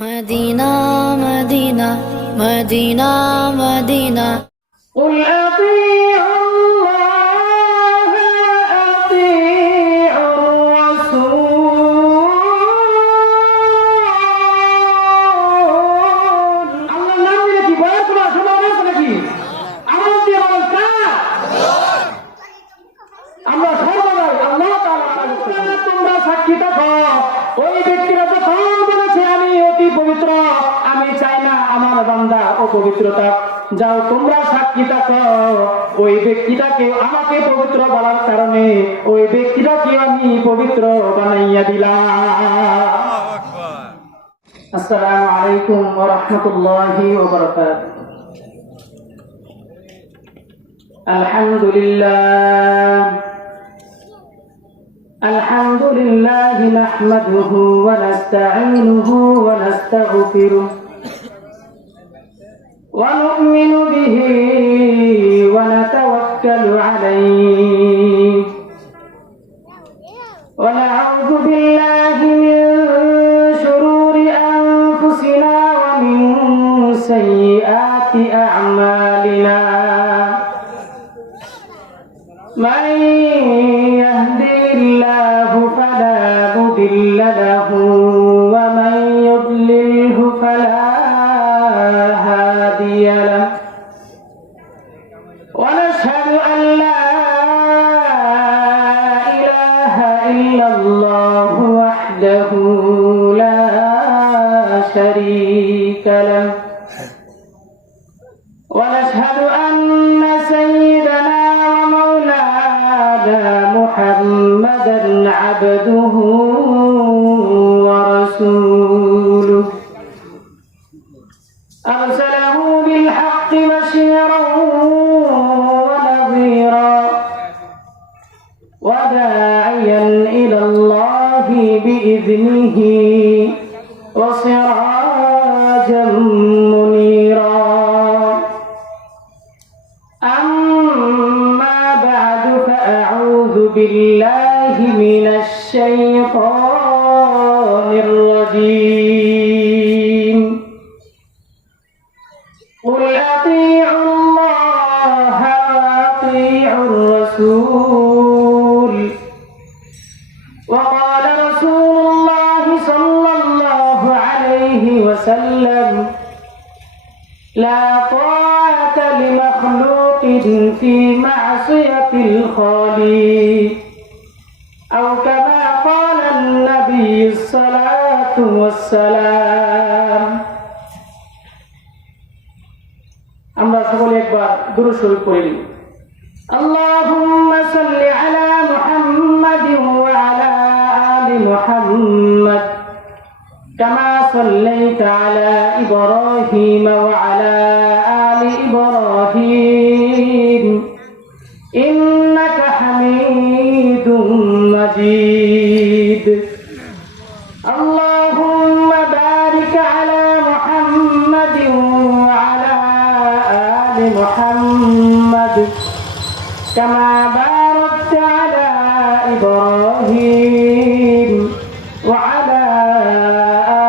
Medina Medina Medina Medina قل أطيعوا الله وأطيعوا الرسول الله নাম দিলে কি বয়ান করা শোনা আছে নাকি আমার দিয়ে বল কার আমরা সর্বদাই আল্লাহ তাআলার তোমরা সাক্ষী থাকো ওই ব্যক্তিরা যখন বলেছে আমি অতি পবিত্র আমি চাই না আমার বান্দা অপবিত্রতা যাও তোমরা সাক্ষী থাকো ওই ব্যক্তিটাকে আমাকে পবিত্র বলার কারণে ওই ব্যক্তিটাকে আমি পবিত্র বানাইয়া দিলাম। আসসালামু আলাইকুম ওয়া রাহমাতুল্লাহি ওয়া বারাকাতুহু। আলহামদুলিল্লাহ আলহামদুলিল্লাহ নাহমাদুহু ওয়া নাস্তাঈনুহু ওয়া নাস্তাগফিরুহু ونؤمن به ونتوكل عليه ونعوذ بالله من شرور أنفسنا ومن سيئات أعمالنا من يهدي الله فلا مضل له ومن يضلله فلا هادي له ونشهد أن لا إله إلا الله وحده لا شريك له ونشهد أن سيدنا ومولانا محمدا عبده ورسوله أرسله بالحق بشيرا ونذيرا وداعيا إلى الله بإذنه وسراجا منيرا أما بعد فأعوذ بالله من الشيطان الرجيم قل أطيعوا الله وأطيعوا الرسول وقال رسول الله صلى الله عليه وسلم لا طاعة لمخلوق في معصية الخالق أو كما قال النبي الصلاة والسلام আমরা সকলে একবার দুরূদ শরীফ পড়ে নিই। আল্লাহুম্মা সাল্লি আলা মুহাম্মাদিন ওয়া আলা আলি মুহাম্মাদ কামা সাল্লাইতা আলা ইব্রাহিম ওয়া আলা আলি ইব্রাহিম ইন্নাকা হামিদুম মাজিদ। আল্লাহুম্মা বারিক আলা মুহাম্মাদিন ওয়া আলা محمد كما باركت على إبراهيم وعلى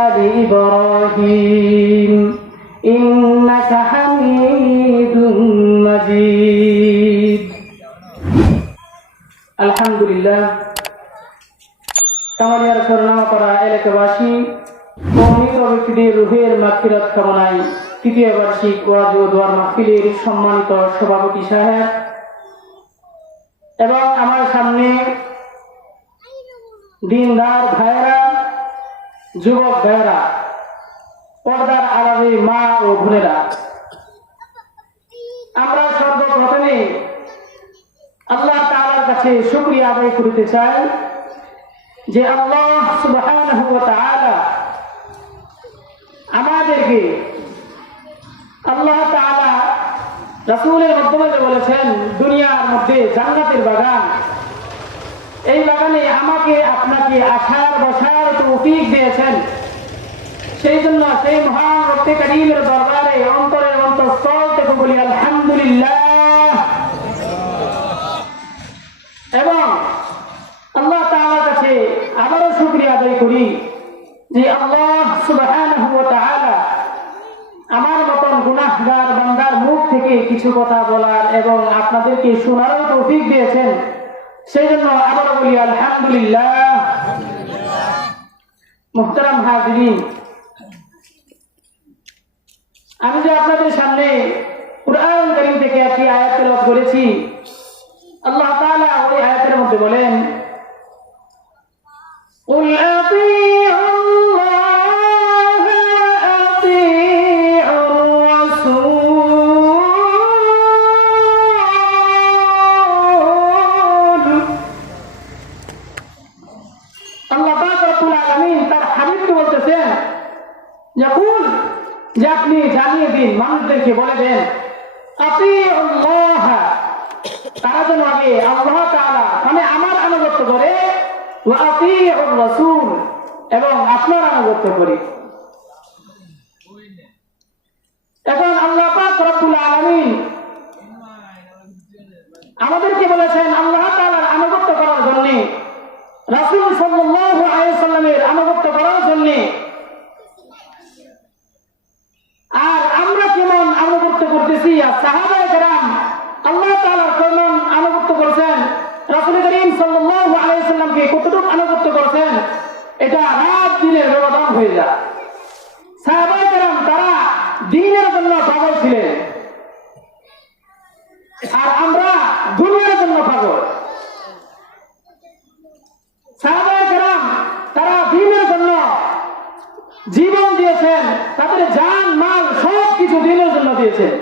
آل إبراهيم إنك حميد مجيد الحمد لله কামালিয়া করোনা করা এলাকাবাসী মমিন ব্যক্তিদের রুহের মাগফিরাত কামনায় তৃতীয় বার্ষিক ওয়াজ ও দোয়ার মাহফিলের সম্মানিত সভাপতি সাহেব এবং আমার সামনে দিনদার ভাইয়েরা, যুবক ভাইয়েরা, পর্দার আড়ালে মা ও বোনেরা, আমরা সর্বপ্রথমে আল্লাহ তাআলার কাছে শুকরিয়া আদায় করতে চাই যে আল্লাহ সুবহানাহু ওয়া তাআলা আমাদেরকে আল্লাহ তাআলা রাসূলের মাধ্যমে বলেছেন দুনিয়ার মধ্যে জান্নাতের বাগান, এই বাগানে আমাকে আপনাকে আসার বসার তৌফিক দিয়েছেন। সেই জন্য সেই মহান রব্বে কারীমের দরবারে অন্তরের অন্তঃস্থল থেকে বলি আলহামদুলিল্লাহ এবং আল্লাহ তাআলার কাছে আবারও শুকরিয়া আদায় করি যে আল্লাহ সুবহানাহু ওয়া থেকে কিছু কথা বলার এবং আপনাদেরকে শোনারও তৌফিক দিয়েছেন, সেই জন্য আবারও বলি আলহামদুলিল্লাহ। মুহতারাম হাজিরিন, আমি যে আপনাদের সামনে কুরআন কারীম থেকে একটি আয়াত তেলাওয়াত করেছি, আল্লাহ তাআলা ওই আয়াতের মধ্যে বলেন, কুল আতিউল্লাহ আতিউর রাসূল। আল্লাহ পাক রব্বুল আলামিন তার হাবিবকে বলতেছেন যে কুল, যে আপনি জানিয়ে দিন, মানুষদেরকে বলে দেন, আতিউল্লাহ, তারা যেন আগে আল্লাহ তাআলা মানে আমার আনুগত্য করে, ওয়া আতিউর রাসূল, এবং আপনার আনুগত্য করে। এখন আল্লাহ পাক রব্বুল আলামিন আমাদেরকে বলেছেন আল্লাহ তাআলার আনুগত্য করার জন্য, রাসূল সাল্লাল্লাহু আলাইহি সাল্লামের আনুগত্য করার জন্য। আর আমরা কেমন আনুগত্য করতেছি, আর সাহাবায়ে কেরাম আল্লাহ তাআলার কেমন আনুগত্য করেছেন, রাসূল করিম সাল্লাল্লাহু আলাইহি সাল্লামকে কতটুকু আনুগত্য করেছেন, এটা রাত দিনের ব্যবধান হয়ে যায়। সাহাবায়ে কেরাম তারা দ্বীনের জন্য পাগল ছিলেন, আর আমরা দুনিয়ার জন্য পাগল। সাহাবায়ে কেরাম তারা দ্বীনের জন্য জীবন দিয়েছেন, তাদের জান মাল সব কিছু দ্বীনের জন্য দিয়েছেন।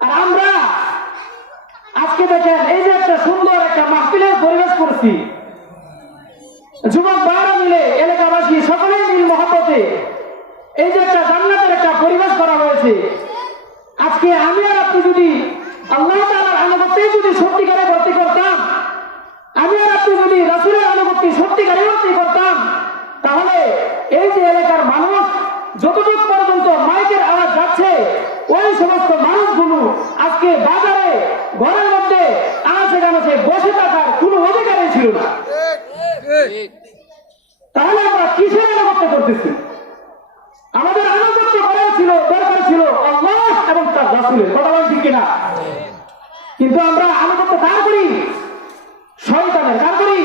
আর আমরা আজকে দেখেন, এই যে একটা সুন্দর একটা মাহফিলের পরিবেশ করছি, যুবক ভাইরা মিলে, এলাকাবাসী সকলেই মিল মহব্বতে এই যে একটা জান্নাতের একটা পরিবেশ করা হয়েছে। আজকে আমি আর আপনি যদি আল্লাহ তাআলার আনুগত্যে যদি সত্যিকারে ভর্তি করতাম, আমি আর আপনি যদি রাসূলের আনুগত্যে সত্যিকারে ভর্তি করতাম, তাহলে এই যে এলাকার মানুষ যতটুক পর্যন্ত মাইকের আওয়াজ যাচ্ছে, ওই সমস্ত মানুষগুলো আজকে বাজারে ঘরের মধ্যে আনাচে কানাচে বসে থাকার কোনো অধিকারই ছিল না। তাহলে আমরা কিসের আনুগত্য করতেছি? আমাদের আনুগত্য করার ছিল, দরকার ছিল আল্লাহ এবং তার রাসূলের, কথা বলেন ঠিক কিনা? কিন্তু আমরা আনুগত্য কার করি? শয়তানের। কার করি?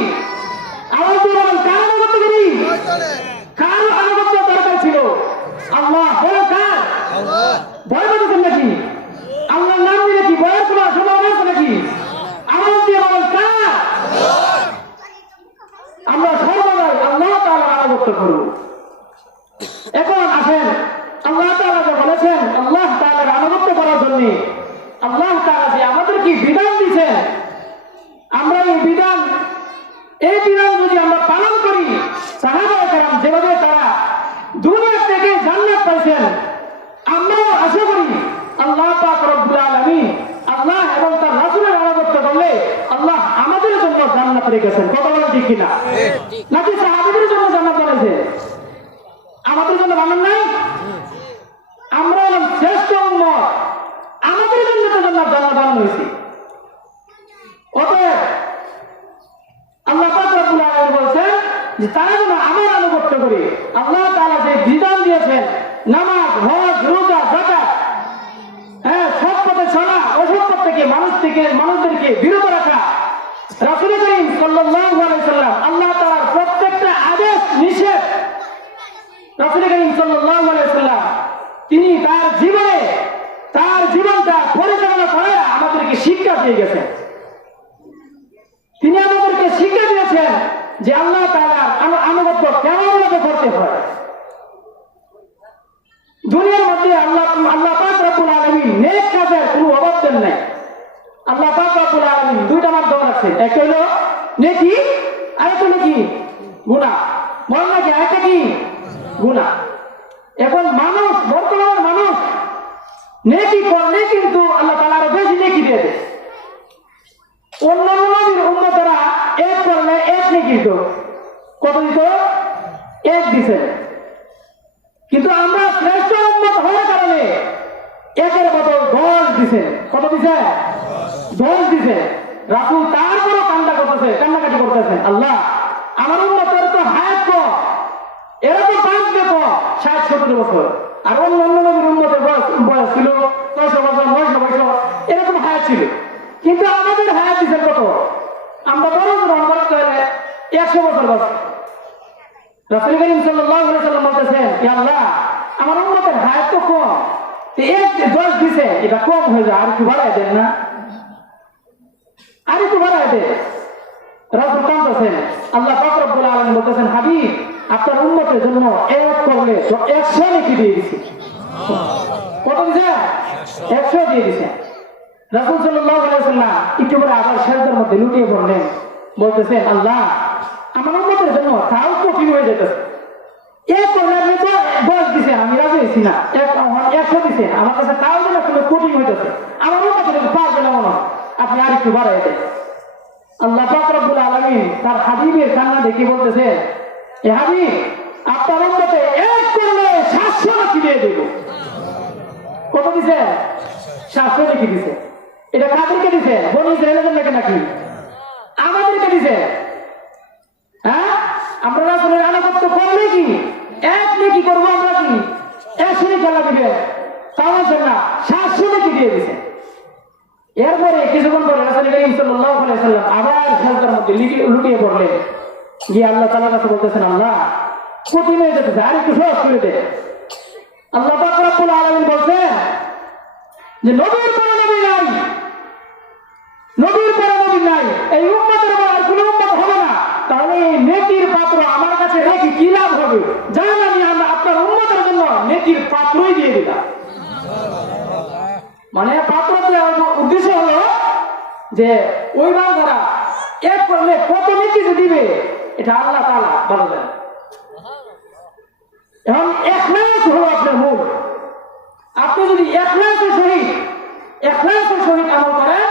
আওয়াজ দিয়ে বলেন, কার আনুগত্য করি? কার আনুগত্য দরকার ছিল? আল্লাহ। বলেন কার? ভয় পাচ্ছেন নাকি? আল্লাহর নাম নিয়ে কি ভয়ের কোনো সম্ভাবনা আছে নাকি? আওয়াজ দিয়ে বলেন কার? আমরা সর্বদাই আল্লাহ তাআলার আনুগত্য করব। এখন আসেন, আল্লাহ তাআলা যে বলেছেন আল্লাহ তাআলার আনুগত্য করার জন্য, আল্লাহ তাআলা যে আমাদেরকে বিধান দিয়েছেন, আমরা এই বিধান যদি আমরা পালন করি, সাহাবায়ে কেরাম যেভাবে তারা দুনিয়া থেকে জান্নাত পাইছেন, আমরাও আশা করি আল্লাহ পাক রব্বুল আলামিন আল্লাহ এবং তার রাসূলের আনুগত্য করলে আল্লাহ আমাদের জন্য জান্নাত রেখেছেন। কথা বলেন ঠিক কিনা? নাকি সাহাবাদের জন্য জান্নাত বানাইছে, আমাদের জন্য বানান নাই? আমরা হলাম শ্রেষ্ঠ উম্মত, আমাদের জন্য তো জান্নাত বানানো হয়েছে। অতএব আল্লাহ পাক রব্বুল আলামিন বলেন যে তারা যেন আমার আনুগত্য করে। আল্লাহ তাআলা যে বিধান দিয়েছেন, নামাজ, হজ, রোজা, যাকাত, সৎ পথে চলা, অসৎ পথ থেকে মানুষদেরকে বিরত রাখা, রাসূল করিম সাল্লাল্লাহু আলাইহি সাল্লাম আল্লাহ তাআলার প্রত্যেকটা আদেশ নিষেধ রাসূল করিম সাল্লাল্লাহু আলাইহি সাল্লাম তিনি তার জীবনটা পরিচালনা করে আমাদেরকে শিক্ষা দিয়ে গেছেন। তিনি আমাদেরকে শিক্ষা দিয়েছেন যে আল্লাহ তাআলার আনুগত্য কেমন ভাবে করতে হয়। দুনিয়ার মধ্যে আল্লাহ পাক রব্বুল আলামিন নেক কাজের কোনো অভাব দেন নাই। আল্লাহ পাক রব্বুল আলামিন দুইটা মাধ্যম আছে, একটা হলো নেকি, আরেকটা নাকি গুনাহ। মনে নাকি আরেকটা কি গুনাহ। এখন মানুষ, বর্তমানের মানুষ নেকি করলে কিন্তু আল্লাহ তাআলা আরো বেশি নেকি দিয়ে দেয়। অন্যান্য নবীর উম্মতেরা এক করলে এক নেকি দিত, কত দিত? এক দিছে। কিন্তু আমরা শ্রেষ্ঠ উম্মত হওয়ার কারণে একের বদল 10 দিছে। কত দিছে? 10 দিছে। রাসূল তারপরও কান্নাকাটি করতেছেন, আল্লাহ আমার উম্মতের তো হায়াত কম, এরা তো বাঁচবে কম, 60-70 বছর, আর অন্য অন্য নবীর উম্মতের বয়স ছিল 600 বছর 900 বছর এরকম হায়াত ছিল, কিন্তু আমাদের হায়াত দিচ্ছে কত? আমরা বড় গ্রহণ করতে হলে 100 বছর বাঁচি। রাসূল করিম সাল্লাল্লাহু আলাইহি ওয়াসাল্লাম বলতেছেন, ইয়া আল্লাহ, আমার উম্মতের হায়াত তো কম, এক 10 দিছে, এটা কম হয়ে যায়, আর একটু বাড়ায় দেন না, আর একটু বাড়ায় দেন। রাসূল কাঁদতেছেন, আল্লাহ পাক রব্বুল আলামিন বলতেছেন, হাবিব, আপনার উম্মতের জন্য এক করলে তো 100 নেকি দিয়ে দিছি। কত দিছে? 100 দিয়ে দিছে। রাসূল সাল্লাল্লাহু আলাইহি ওয়াসাল্লাম একটু পরে আবার সিজদার মধ্যে লুটিয়ে পড়লেন, বলতেছেন, আল্লাহ, আমার উম্মতের জন্য তাও কঠিন হয়ে যেতেছে, এক করলে আপনি তো 10 দিছেন, আমি রাজি হইছি না, 100 দিছেন, আমার কাছে তাও যেন আসলে কঠিন হইতেছে, আমার উম্মতের জন্য পারবে না মনে হয়, আপনি আর একটু বাড়াই দেন। আল্লাহ পাক রব্বুল আলামিন তার হাবিবের কান্না দেখে বলতেছে, এ হাবিব, আপনার উম্মতে এক করলে 700 নেকি দিয়ে দেব। কত দিছে? 700 নেকি দিছে। এটা কাদেরকে দিছে? বনি ইসরাইলের জন্য নাকি আমাদেরকে দিছে? হ্যাঁ, আমরা রাসূলের আনুগত্য করলে কি এক নেকি করবো? আমরা কি 100 নেকি আল্লাহ দিবে? তাও না, 700 নেকি দিয়ে দিছে। এরপরে কিছুক্ষণ পরে রাসূল করিম সাল্লাল্লাহু আলাইহি ওয়াসাল্লাম আবার সিজদার মধ্যে লুটিয়ে পড়লেন, গিয়ে আল্লাহ তাআলার কাছে বলতেছেন, আল্লাহ, কঠিন হয়ে যেতেছে, আর একটু সহজ করে দে। আল্লাহ পাক রব্বুল আলামিন বলছেন যে নবীর পরে নবী নাই, নবীর পরে নবী নাই, এই উম্মতের পর আর কোনো উম্মত হবে না, তাহলে এই নেকির পাত্র আমার কাছে রেখে কি লাভ হবে? জানেন, আমি আপনার উম্মতের জন্য নেকির পাত্রই দিয়ে দিলাম। মানে পাত্র উদ্দেশ্য হলো যে ওই বান্দারা এক করলে কত নেকি যে দিবে এটা আল্লাহ তাআলা ভালো জানেন। এখন ইখলাস হলো আপনার মূল। আপনি যদি ইখলাসের সহিত আমল করেন,